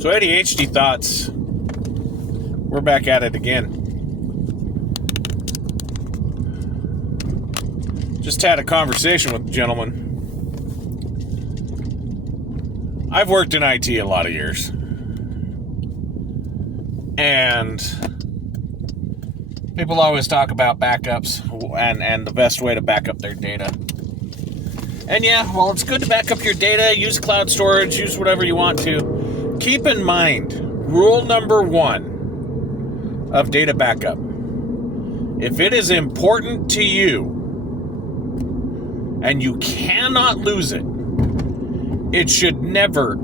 So ADHD Thoughts, we're back at it again. Just had a conversation with a gentleman. I've worked in IT a lot of years. And people always talk about backups and the best way to back up their data. And yeah, well, it's good to back up your data, use cloud storage, use whatever you want to. Keep in mind, rule number 1 of data backup. If it is important to you and you cannot lose it, it should never,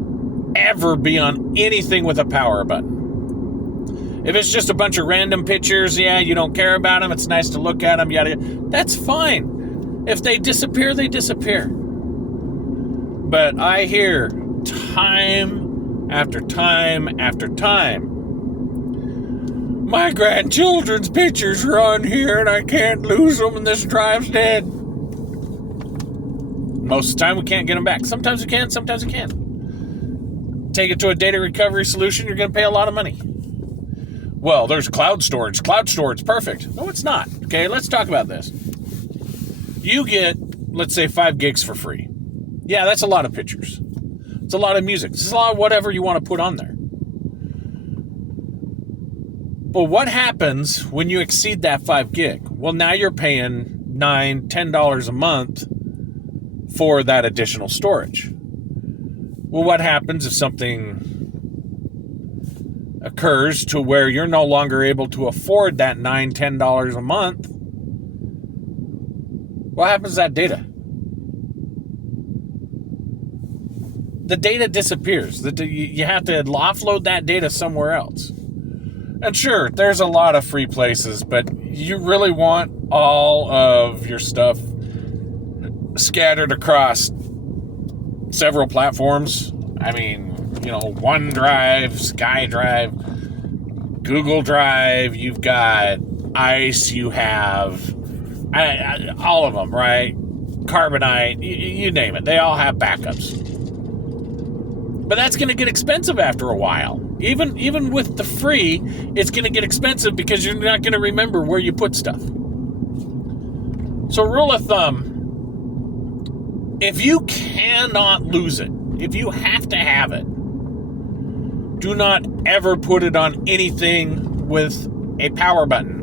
ever be on anything with a power button. If it's just a bunch of random pictures, yeah, you don't care about them, it's nice to look at them, yada, that's fine. If they disappear, they disappear. But I hear time after time after time, my grandchildren's pictures are on here and I can't lose them and this drive's dead. Most of the time we can't get them back. Sometimes we can, sometimes we can't. Take it to a data recovery solution, you're going to pay a lot of money. Well, there's cloud storage. Cloud storage, perfect. No, it's not. Okay, let's talk about this. You get, let's say, 5 gigs for free. Yeah, that's a lot of pictures. It's a lot of music. It's a lot of whatever you want to put on there. But what happens when you exceed that 5 gig? Well, now you're paying $9, $10 a month for that additional storage. Well, what happens if something occurs to where you're no longer able to afford that $9, $10 a month? What happens to that data? The data disappears. You have to offload that data somewhere else. And sure, there's a lot of free places, but you really want all of your stuff scattered across several platforms. I mean, OneDrive, SkyDrive, Google Drive, you've got Ice, you have all of them, right? Carbonite, you name it. They all have backups. But that's going to get expensive after a while. Even with the free, it's going to get expensive because you're not going to remember where you put stuff. So rule of thumb, if you cannot lose it, if you have to have it, do not ever put it on anything with a power button.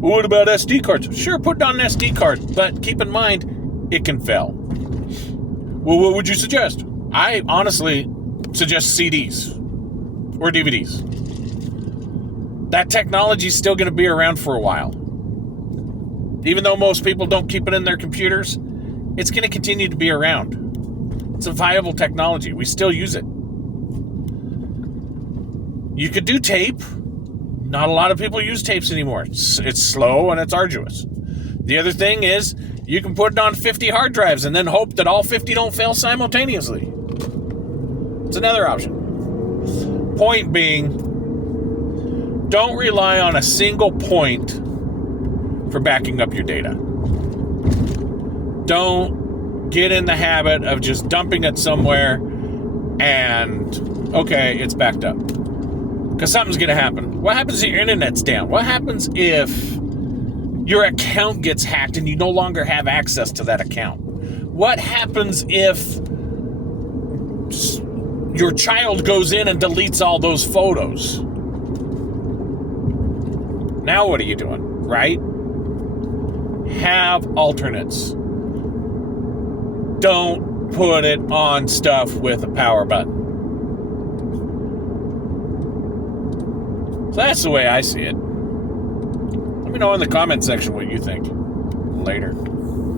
Well, what about SD cards? Sure, put it on an SD card, but keep in mind, it can fail. Well, what would you suggest? I honestly suggest CDs or DVDs. That technology is still going to be around for a while. Even though most people don't keep it in their computers, it's going to continue to be around. It's a viable technology. We still use it. You could do tape. Not a lot of people use tapes anymore. It's slow and it's arduous. The other thing is, you can put it on 50 hard drives and then hope that all 50 don't fail simultaneously. It's another option. Point being, don't rely on a single point for backing up your data. Don't get in the habit of just dumping it somewhere and, okay, it's backed up. Because something's going to happen. What happens if your internet's down? What happens if your account gets hacked and you no longer have access to that account? What happens if your child goes in and deletes all those photos? Now what are you doing, right? Have alternates. Don't put it on stuff with a power button. So that's the way I see it. Let me know in the comment section what you think. Later.